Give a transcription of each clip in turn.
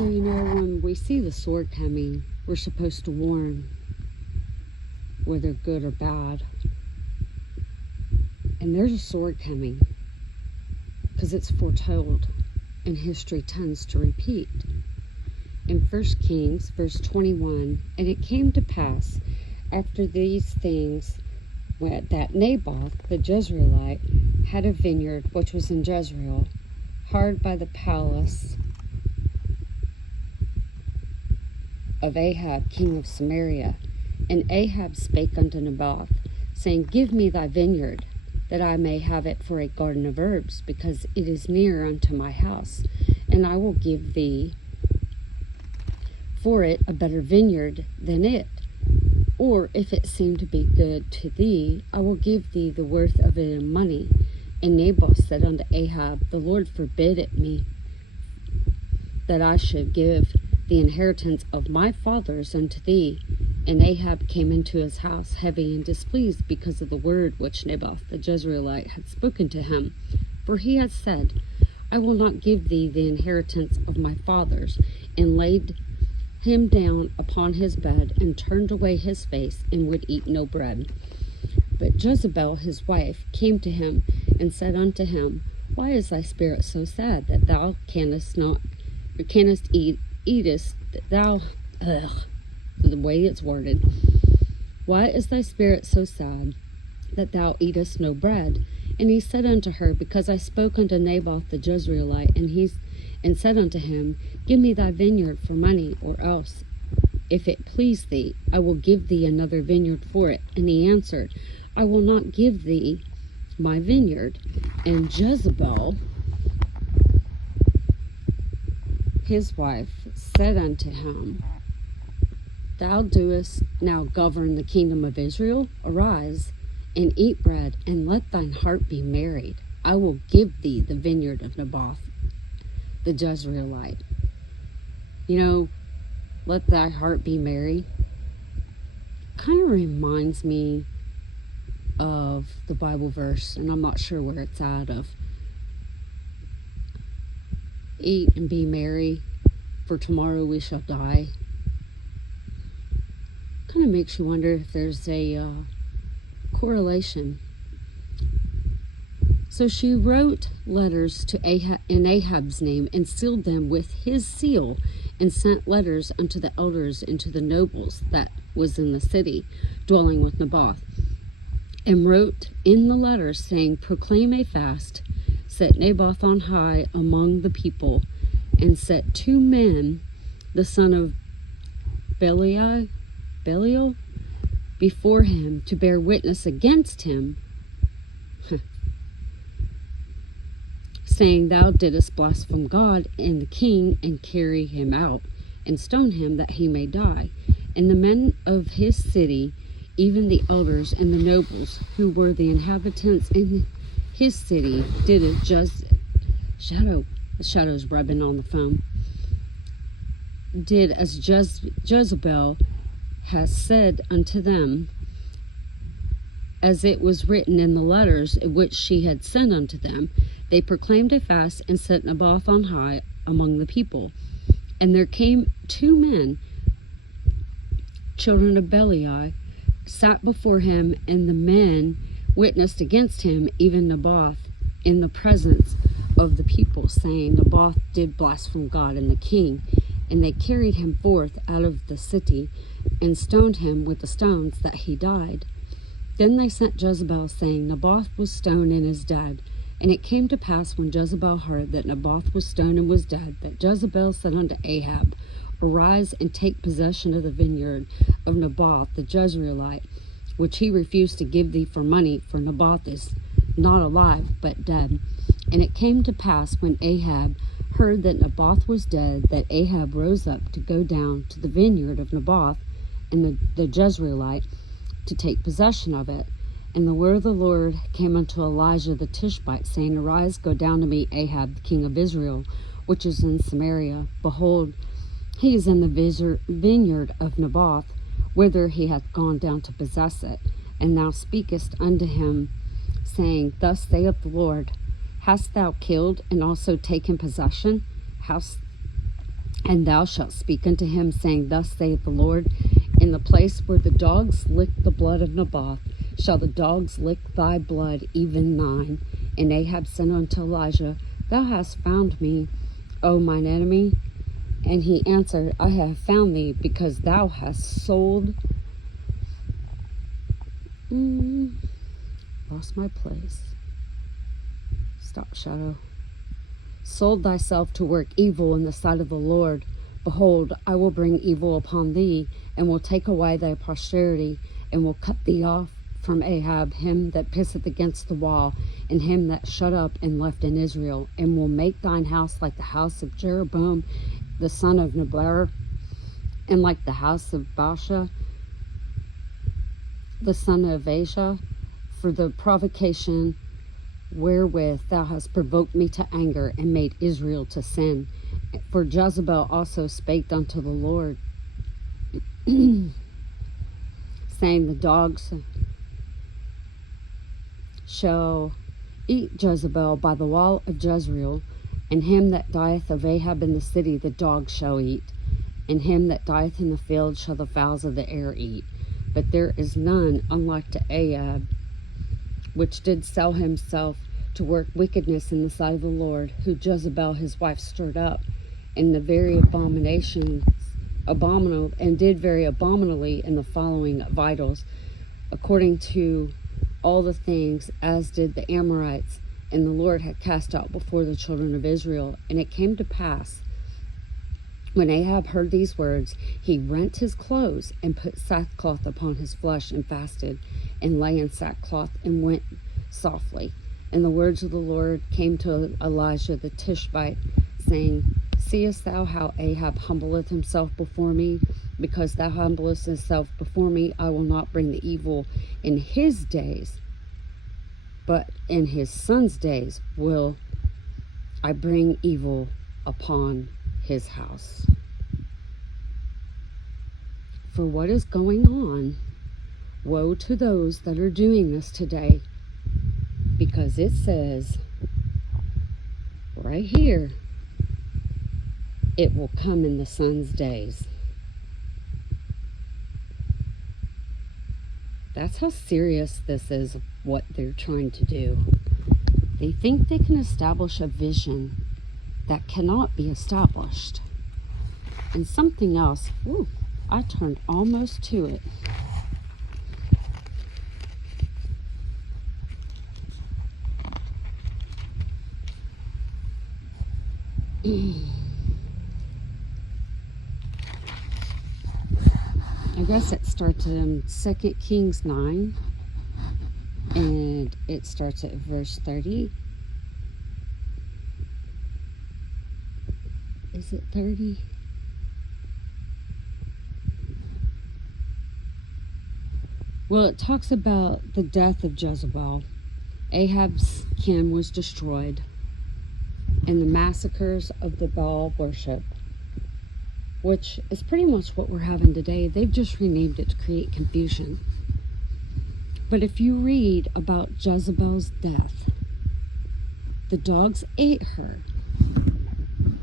So, when we see the sword coming, we're supposed to warn whether good or bad. And there's a sword coming because it's foretold, and history tends to repeat. In 1 Kings, verse 21, and it came to pass after these things that Naboth the Jezreelite had a vineyard which was in Jezreel, hard by the palace of Ahab king of Samaria. And Ahab spake unto Naboth, saying, Give me thy vineyard, that I may have it for a garden of herbs, because it is near unto my house, and I will give thee for it a better vineyard than it. Or if it seem to be good to thee, I will give thee the worth of it in money. And Naboth said unto Ahab, The Lord forbid it me, that I should give the inheritance of my fathers unto thee. And Ahab came into his house heavy and displeased because of the word which Naboth the Jezreelite had spoken to him. For he had said, I will not give thee the inheritance of my fathers, and laid him down upon his bed, and turned away his face, and would eat no bread. But Jezebel his wife came to him, and said unto him, Why is thy spirit so sad, that thou the way it's worded, why is thy spirit so sad, that thou eatest no bread? And he said unto her, Because I spoke unto Naboth the Jezreelite, and said unto him, Give me thy vineyard for money, or else, if it please thee, I will give thee another vineyard for it. And he answered, I will not give thee my vineyard. And Jezebel his wife said unto him, Thou doest now govern the kingdom of Israel. Arise, and eat bread, and let thine heart be merry. I will give thee the vineyard of Naboth the Jezreelite. Let thy heart be merry. Kind of reminds me of the Bible verse, and I'm not sure where it's out of. Eat and be merry, for tomorrow we shall die. Kind of makes you wonder if there's a correlation. So she wrote letters to Ahab in Ahab's name, and sealed them with his seal, and sent letters unto the elders and to the nobles that was in the city, dwelling with Naboth, and wrote in the letters, saying, Proclaim a fast, set Naboth on high among the people, and set 2 men, the son of Belial, before him, to bear witness against him, saying, Thou didst blaspheme God and the king, and carry him out, and stone him that he may die. And the men of his city, even the elders and the nobles, who were the inhabitants in his city, did as the shadow's rubbing on the phone, did as Jezebel has said unto them, as it was written in the letters which she had sent unto them. They proclaimed a fast, and set Naboth on high among the people. And there came 2 men, children of Belial, sat before him, and the men witnessed against him, even Naboth, in the presence of the people, saying, Naboth did blaspheme God and the king. And they carried him forth out of the city, and stoned him with the stones, that he died. Then they sent Jezebel, saying, Naboth was stoned and is dead. And it came to pass, when Jezebel heard that Naboth was stoned and was dead, that Jezebel said unto Ahab, Arise and take possession of the vineyard of Naboth the Jezreelite, which he refused to give thee for money, for Naboth is not alive, but dead. And it came to pass, when Ahab heard that Naboth was dead, that Ahab rose up to go down to the vineyard of Naboth and the Jezreelite, to take possession of it. And the word of the Lord came unto Elijah the Tishbite, saying, Arise, go down to meet Ahab the king of Israel, which is in Samaria. Behold, he is in the vineyard of Naboth, whither he hath gone down to possess it. And thou speakest unto him, saying, Thus saith the Lord, Hast thou killed and also taken possession? And thou shalt speak unto him, saying, Thus saith the Lord, in the place where the dogs licked the blood of Naboth, shall the dogs lick thy blood, even thine. And Ahab said unto Elijah, Thou hast found me, O mine enemy. And he answered, I have found thee, because thou hast sold... lost my place. Stop, Shadow. Sold thyself to work evil in the sight of the Lord. Behold, I will bring evil upon thee, and will take away thy posterity, and will cut thee off from Ahab, him that pisseth against the wall, and him that shut up and left in Israel, and will make thine house like the house of Jeroboam the son of Nebat, and like the house of Baasha the son of Asha, for the provocation wherewith thou hast provoked me to anger, and made Israel to sin. For Jezebel also spake unto the Lord, saying, The dogs shall eat Jezebel by the wall of Jezreel, and him that dieth of Ahab in the city the dogs shall eat, and him that dieth in the field shall the fowls of the air eat. But there is none unlike to Ahab, which did sell himself to work wickedness in the sight of the Lord, who Jezebel his wife stirred up, and the very abominable, and did very abominably in the following of idols, according to all the things as did the Amorites, and the Lord had cast out before the children of Israel. And it came to pass, when Ahab heard these words, he rent his clothes, and put sackcloth upon his flesh, and fasted, and lay in sackcloth, and went softly. And the words of the Lord came to Elijah the Tishbite, saying, Seest thou how Ahab humbleth himself before me? Because thou humblest thyself before me, I will not bring the evil in his days, but in his son's days will I bring evil upon his house. For what is going on, woe to those that are doing this today, because it says right here, it will come in the son's days. That's how serious this is, what they're trying to do. They think they can establish a vision that cannot be established. And something else, I turned almost to it. I guess it starts in 2 Kings 9, and it starts at verse 30. Is it 30? Well, it talks about the death of Jezebel. Ahab's kin was destroyed, and the massacres of the Baal worship, which is pretty much what we're having today. They've just renamed it to create confusion. But if you read about Jezebel's death, the dogs ate her.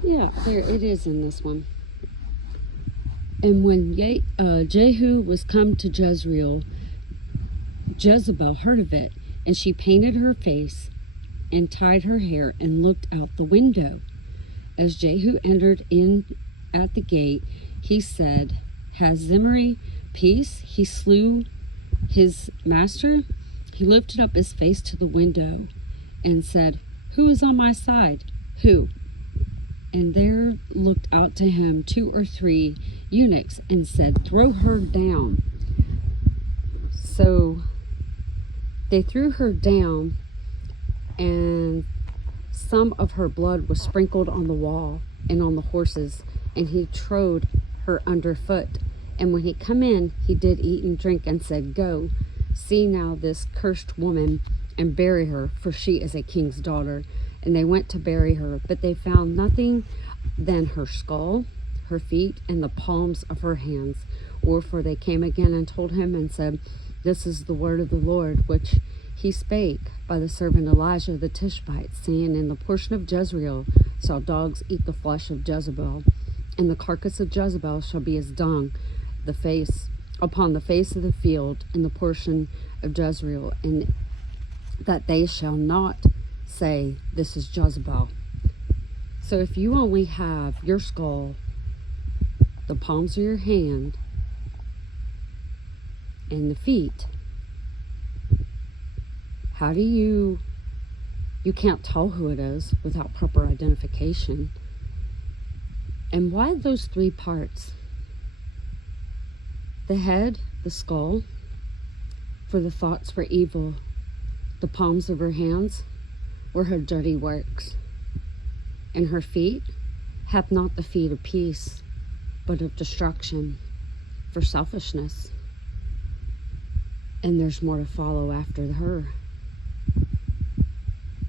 Yeah, there it is in this one. And when Jehu was come to Jezreel, Jezebel heard of it, and she painted her face and tied her hair and looked out the window. As Jehu entered in at the gate, he said, Has Zimri peace? He slew his master. He lifted up his face to the window and said, Who is on my side? Who? And there looked out to him 2 or 3 eunuchs and said, Throw her down. So they threw her down, and some of her blood was sprinkled on the wall and on the horses, and he trode her underfoot. And when he come in, he did eat and drink, and said, Go, see now this cursed woman, and bury her, for she is a king's daughter. And they went to bury her, but they found nothing than her skull, her feet, and the palms of her hands. Wherefore they came again and told him, and said, This is the word of the Lord, which he spake by the servant Elijah the Tishbite, saying, In the portion of Jezreel shall dogs eat the flesh of Jezebel. And the carcass of Jezebel shall be as dung, upon the face of the field, in the portion of Jezreel, and that they shall not say, this is Jezebel. So if you only have your skull, the palms of your hand, and the feet, how do you can't tell who it is without proper identification. And why those three parts? The head, the skull, for the thoughts were evil. The palms of her hands were her dirty works. And her feet hath not the feet of peace, but of destruction, for selfishness. And there's more to follow after her.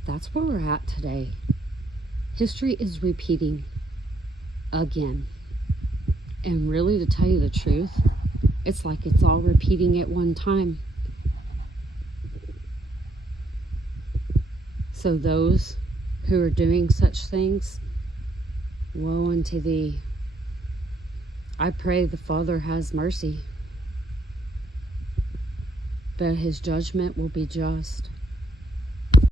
That's where we're at today. History is repeating again. And really, to tell you the truth, it's like it's all repeating at one time. So those who are doing such things, woe unto thee. I pray the Father has mercy, but his judgment will be just.